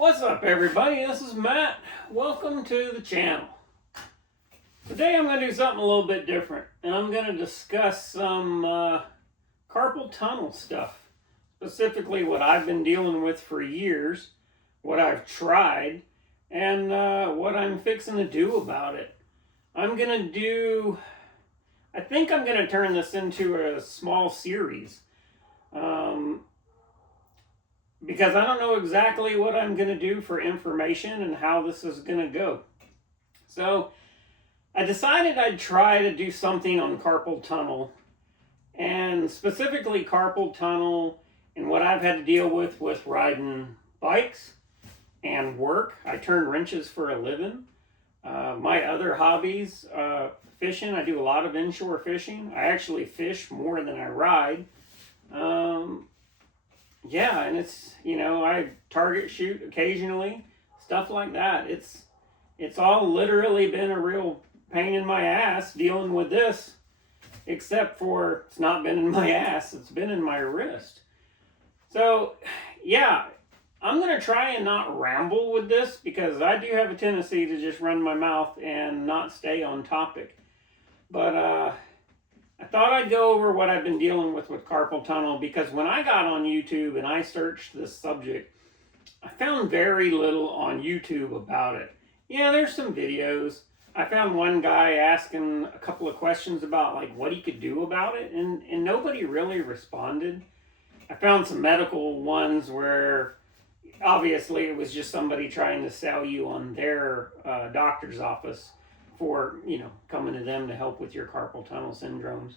What's up, everybody? This is Matt. Welcome to the channel. Today I'm going to do something a little bit different, and I'm going to discuss some carpal tunnel stuff. Specifically what I've been dealing with for years, what I've tried, and what I'm fixing to do about it. I think I'm going to turn this into a small series. Because I don't know exactly what I'm going to do for information and how this is going to go. So I decided I'd try to do something on carpal tunnel, and specifically carpal tunnel and what I've had to deal with riding bikes and work. I turn wrenches for a living. My other hobbies, fishing. I do a lot of inshore fishing. I actually fish more than I ride. Yeah, and it's, I target shoot occasionally, stuff like that. It's all literally been a real pain in my ass dealing with this, except for it's not been in my ass, it's been in my wrist. So, yeah, I'm going to try and not ramble with this because I do have a tendency to just run my mouth and not stay on topic. But, I thought I'd go over what I've been dealing with carpal tunnel, because when I got on YouTube and I searched this subject, I found very little on YouTube about it. Yeah, there's some videos. I found one guy asking a couple of questions about like what he could do about it, and nobody really responded. I found some medical ones where obviously it was just somebody trying to sell you on their doctor's office for, coming to them to help with your carpal tunnel syndromes.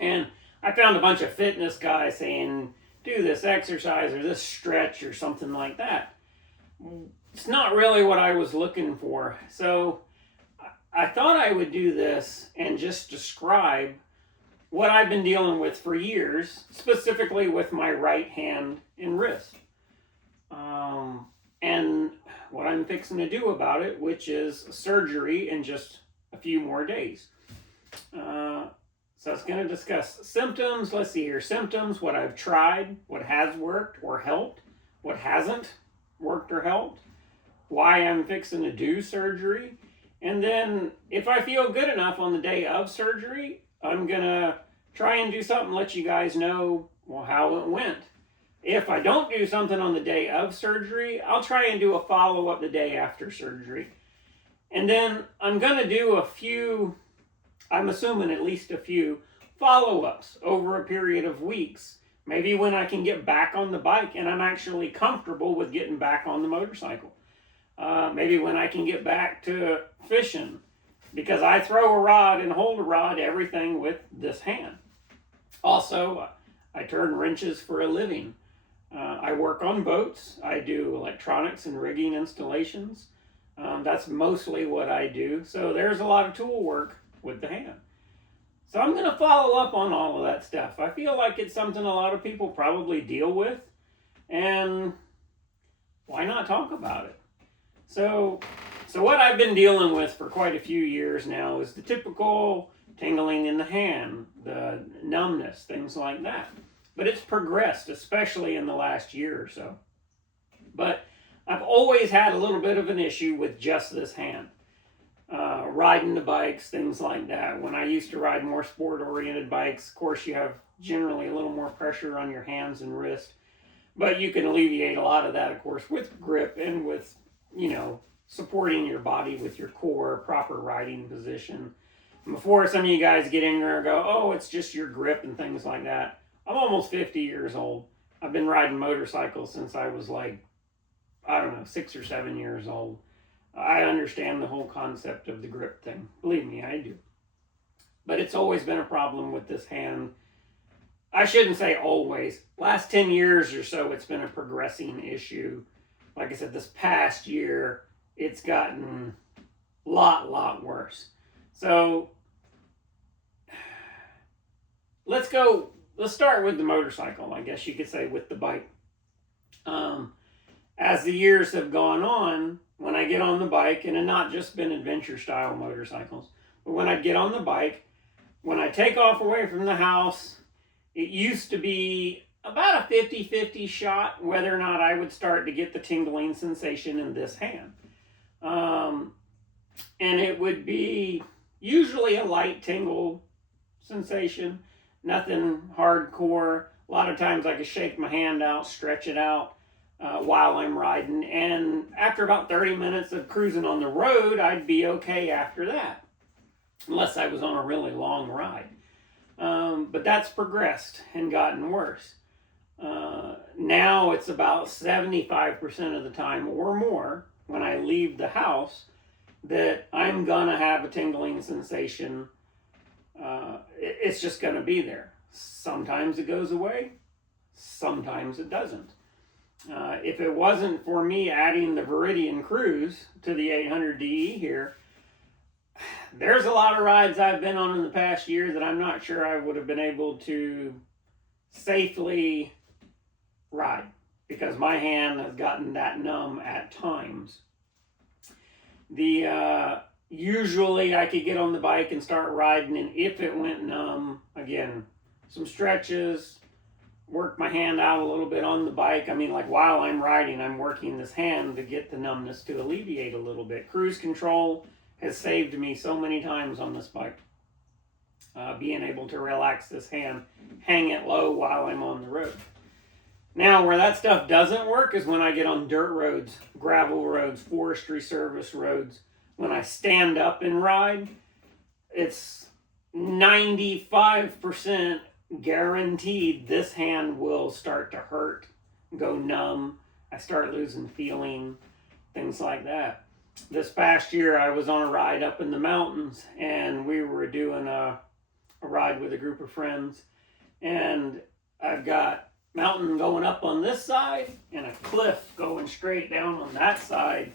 And I found a bunch of fitness guys saying, do this exercise or this stretch or something like that. It's not really what I was looking for. So I thought I would do this and just describe what I've been dealing with for years, specifically with my right hand and wrist. And what I'm fixing to do about it, which is surgery in just a few more days. So it's going to discuss symptoms. Let's see here. Symptoms, what I've tried, what has worked or helped, what hasn't worked or helped, why I'm fixing to do surgery. And then if I feel good enough on the day of surgery, I'm going to try and do something, let you guys know, how it went. If I don't do something on the day of surgery, I'll try and do a follow-up the day after surgery. And then I'm going to do a few, I'm assuming at least a few, follow-ups over a period of weeks. Maybe when I can get back on the bike and I'm actually comfortable with getting back on the motorcycle. Maybe when I can get back to fishing. Because I throw a rod and hold a rod, everything with this hand. Also, I turn wrenches for a living. I work on boats. I do electronics and rigging installations. That's mostly what I do. So there's a lot of tool work with the hand. So I'm going to follow up on all of that stuff. I feel like it's something a lot of people probably deal with. And why not talk about it? So what I've been dealing with for quite a few years now is the typical tingling in the hand, the numbness, things like that. But it's progressed, especially in the last year or so. But I've always had a little bit of an issue with just this hand. Riding the bikes, things like that. When I used to ride more sport-oriented bikes, of course you have generally a little more pressure on your hands and wrist. But you can alleviate a lot of that, of course, with grip and with, supporting your body with your core, proper riding position. And before some of you guys get in there and go, oh, it's just your grip and things like that. I'm almost 50 years old. I've been riding motorcycles since I was 6 or 7 years old. I understand the whole concept of the grip thing. Believe me, I do. But it's always been a problem with this hand. I shouldn't say always. Last 10 years or so, it's been a progressing issue. Like I said, this past year, it's gotten a lot worse. So, let's start with the motorcycle, I guess you could say, with the bike. As the years have gone on, when I get on the bike, and it's not just been adventure style motorcycles, but when I get on the bike, when I take off away from the house, it used to be about a 50-50 shot whether or not I would start to get the tingling sensation in this hand. And it would be usually a light tingle sensation, nothing hardcore. A lot of times I could shake my hand out, stretch it out while I'm riding. And after about 30 minutes of cruising on the road, I'd be okay after that, unless I was on a really long ride. But that's progressed and gotten worse. Now it's about 75% of the time or more when I leave the house that I'm gonna have a tingling sensation. It's just gonna be there. Sometimes it goes away, sometimes it doesn't. If it wasn't for me adding the Viridian Cruise to the 800DE here, there's a lot of rides I've been on in the past year that I'm not sure I would have been able to safely ride because my hand has gotten that numb at times. Usually I could get on the bike and start riding, and if it went numb, again, some stretches, work my hand out a little bit on the bike. I mean, like while I'm riding, I'm working this hand to get the numbness to alleviate a little bit. Cruise control has saved me so many times on this bike. Being able to relax this hand, hang it low while I'm on the road. Now, where that stuff doesn't work is when I get on dirt roads, gravel roads, forestry service roads. When I stand up and ride, it's 95% guaranteed this hand will start to hurt, go numb. I start losing feeling, things like that. This past year, I was on a ride up in the mountains, and we were doing a ride with a group of friends, and I've got mountain going up on this side and a cliff going straight down on that side.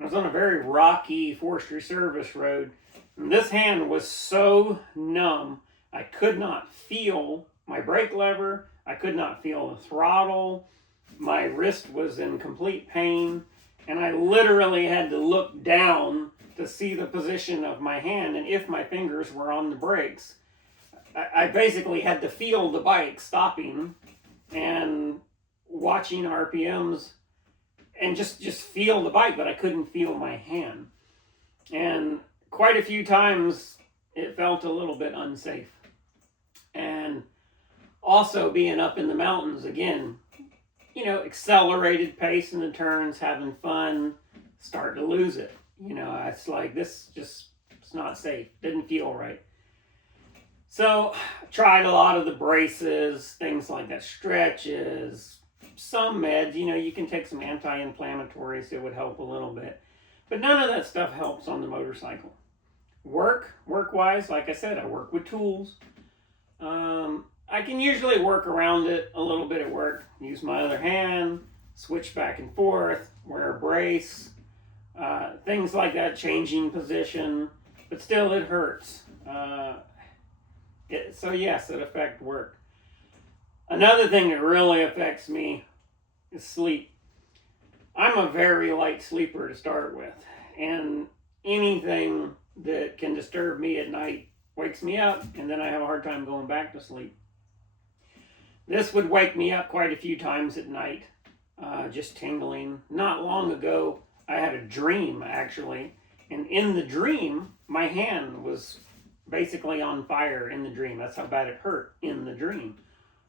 I was on a very rocky forestry service road, and this hand was so numb, I could not feel my brake lever, I could not feel the throttle, my wrist was in complete pain, and I literally had to look down to see the position of my hand and if my fingers were on the brakes. I basically had to feel the bike stopping and watching RPMs and just feel the bike, but I couldn't feel my hand. And quite a few times it felt a little bit unsafe. And also being up in the mountains, again, accelerated pace in the turns, having fun, start to lose it. It's like, it's not safe. Didn't feel right. So tried a lot of the braces, things like that, stretches, some meds. You can take some anti-inflammatories that would help a little bit. But none of that stuff helps on the motorcycle. Work-wise, like I said, I work with tools. I can usually work around it a little bit at work. Use my other hand, switch back and forth, wear a brace, things like that, changing position. But still, it hurts. So yes, it affects work. Another thing that really affects me is sleep. I'm a very light sleeper to start with, and anything that can disturb me at night wakes me up, and then I have a hard time going back to sleep. This would wake me up quite a few times at night, just tingling. Not long ago, I had a dream, actually, and in the dream, my hand was basically on fire in the dream. That's how bad it hurt in the dream.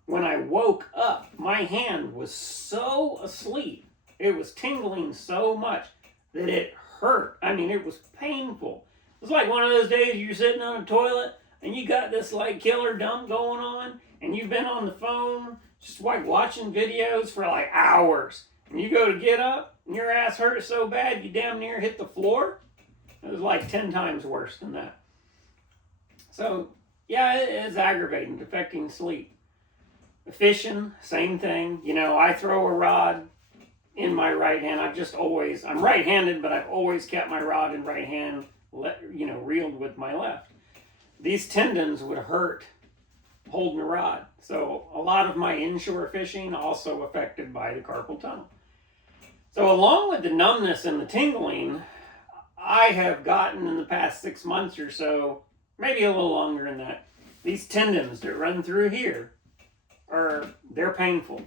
When I woke up, my hand was so asleep, it was tingling so much that it hurt. I mean, it was painful. It was like one of those days you're sitting on a toilet and you got this like killer dump going on, and you've been on the phone just like watching videos for like hours, and you go to get up and your ass hurts so bad you damn near hit the floor. It was like 10 times worse than that. So yeah, it is aggravating, affecting sleep. Fishing, same thing. I throw a rod in my right hand. I'm right-handed, but I've always kept my rod in right hand, reeled with my left. These tendons would hurt holding a rod. So a lot of my inshore fishing also affected by the carpal tunnel. So along with the numbness and the tingling, I have gotten in the past 6 months or so, maybe a little longer than that, these tendons that run through here they're painful.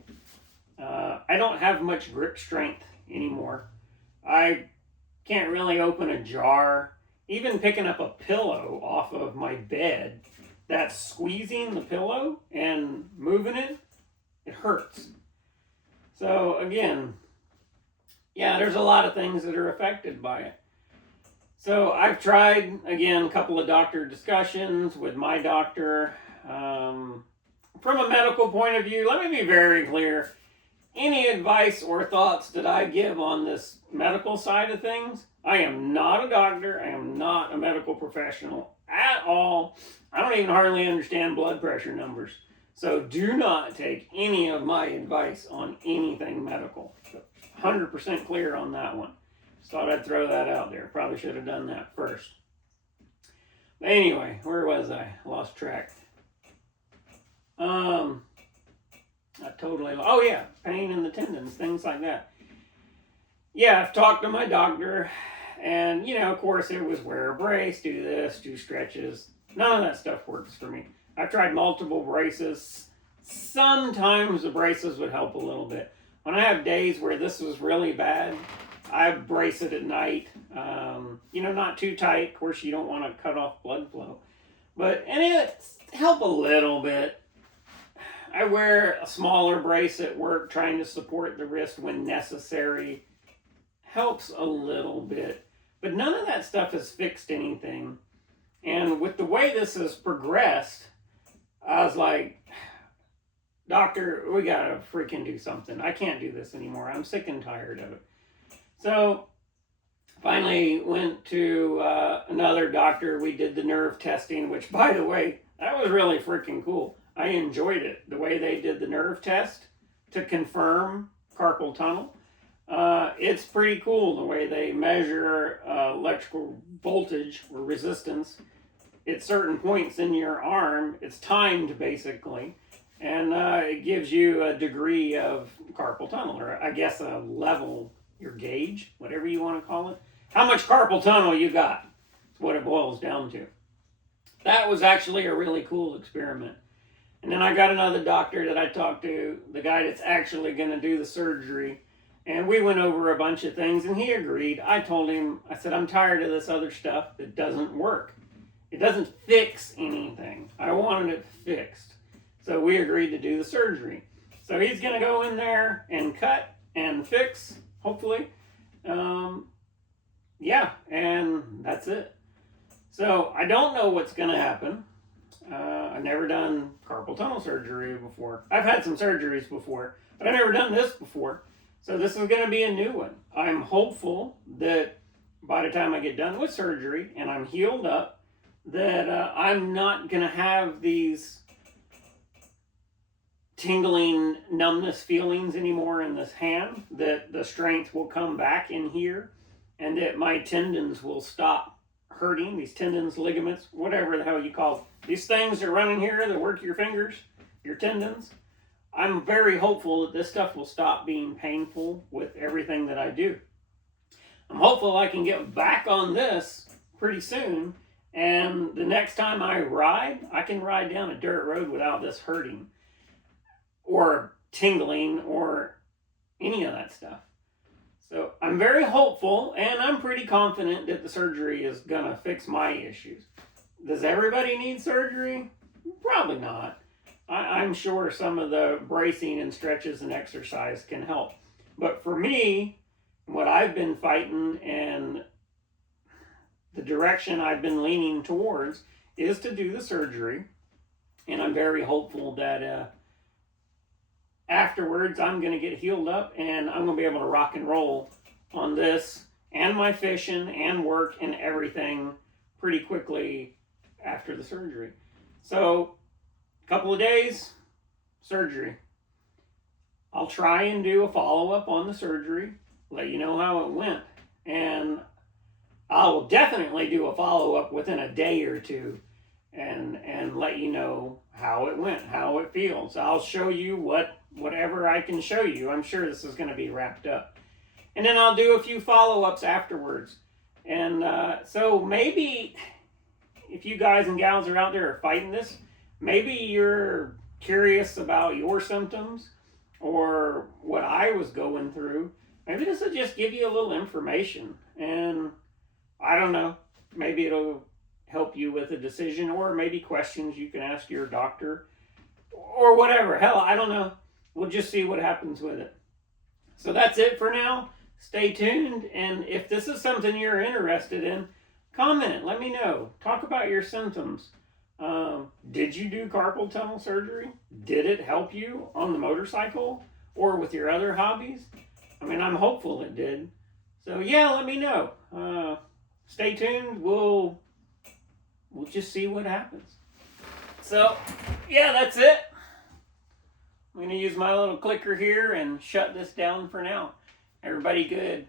I don't have much grip strength anymore. I can't really open a jar. Even picking up a pillow off of my bed, that's squeezing the pillow and moving it, it hurts. So again, yeah, there's a lot of things that are affected by it. So I've tried, again, a couple of doctor discussions with my doctor. From a medical point of view, let me be very clear. Any advice or thoughts that I give on this medical side of things, I am not a doctor. I am not a medical professional at all. I don't even hardly understand blood pressure numbers. So do not take any of my advice on anything medical. 100% clear on that one. Just thought I'd throw that out there. Probably should have done that first. But anyway, where was I? Lost track. Oh yeah, pain in the tendons, things like that. Yeah, I've talked to my doctor, and of course it was wear a brace, do this, do stretches. None of that stuff works for me. I've tried multiple braces. Sometimes the braces would help a little bit. When I have days where this was really bad, I brace it at night. Not too tight. Of course, you don't want to cut off blood flow. And it help a little bit. I wear a smaller brace at work, trying to support the wrist when necessary. Helps a little bit. But none of that stuff has fixed anything. And with the way this has progressed, I was like, doctor, we gotta freaking do something. I can't do this anymore. I'm sick and tired of it. So finally went to another doctor. We did the nerve testing, which, by the way, that was really freaking cool. I enjoyed it. The way they did the nerve test to confirm carpal tunnel. It's pretty cool the way they measure electrical voltage or resistance at certain points in your arm. It's timed, basically. And it gives you a degree of carpal tunnel, or I guess a level, your gauge, whatever you want to call it. How much carpal tunnel you got. That's what it boils down to. That was actually a really cool experiment. And then I got another doctor that I talked to, the guy that's actually going to do the surgery. And we went over a bunch of things, and he agreed. I told him, I said, I'm tired of this other stuff that doesn't work. It doesn't fix anything. I wanted it fixed. So we agreed to do the surgery. So he's going to go in there and cut and fix, hopefully. Yeah, and that's it. So I don't know what's going to happen. I've never done carpal tunnel surgery before. I've had some surgeries before, but I've never done this before. So this is going to be a new one. I'm hopeful that by the time I get done with surgery and I'm healed up, that I'm not going to have these tingling numbness feelings anymore in this hand, that the strength will come back in here, and that my tendons will stop hurting. These tendons, ligaments, whatever the hell you call it. These things that run in here that work your fingers, your tendons. I'm very hopeful that this stuff will stop being painful with everything that I do. I'm hopeful I can get back on this pretty soon, and the next time I ride, I can ride down a dirt road without this hurting or tingling or any of that stuff. So I'm very hopeful, and I'm pretty confident that the surgery is going to fix my issues. Does everybody need surgery? Probably not. I'm sure some of the bracing and stretches and exercise can help. But for me, what I've been fighting and the direction I've been leaning towards is to do the surgery. And I'm very hopeful that afterwards I'm going to get healed up and I'm going to be able to rock and roll on this and my fishing and work and everything pretty quickly after the surgery. So couple of days, surgery. I'll try and do a follow-up on the surgery, let you know how it went. And I will definitely do a follow-up within a day or two and let you know how it went, how it feels. I'll show you whatever I can show you. I'm sure this is going to be wrapped up. And then I'll do a few follow-ups afterwards. And so maybe if you guys and gals are out there are fighting this, maybe you're curious about your symptoms or what I was going through, maybe this will just give you a little information. And I don't know, maybe it'll help you with a decision, or maybe questions you can ask your doctor or whatever. Hell, I don't know. We'll just see what happens with it. So that's it for now. Stay tuned. And if this is something you're interested in, comment. Let me know. Talk about your symptoms. Did you do carpal tunnel surgery? Did it help you on the motorcycle or with your other hobbies? I mean, I'm hopeful it did. So yeah, let me know. Stay tuned. We'll just see what happens. So yeah, that's it. I'm going to use my little clicker here and shut this down for now. Everybody good.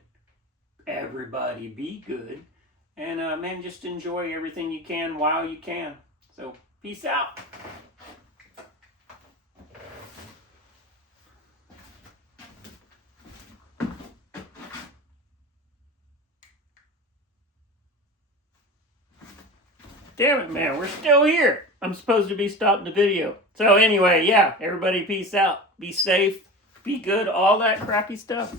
Everybody be good. And man, just enjoy everything you can while you can. So peace out. Damn it, man, we're still here. I'm supposed to be stopping the video. So anyway, yeah, everybody peace out. Be safe, be good, all that crappy stuff.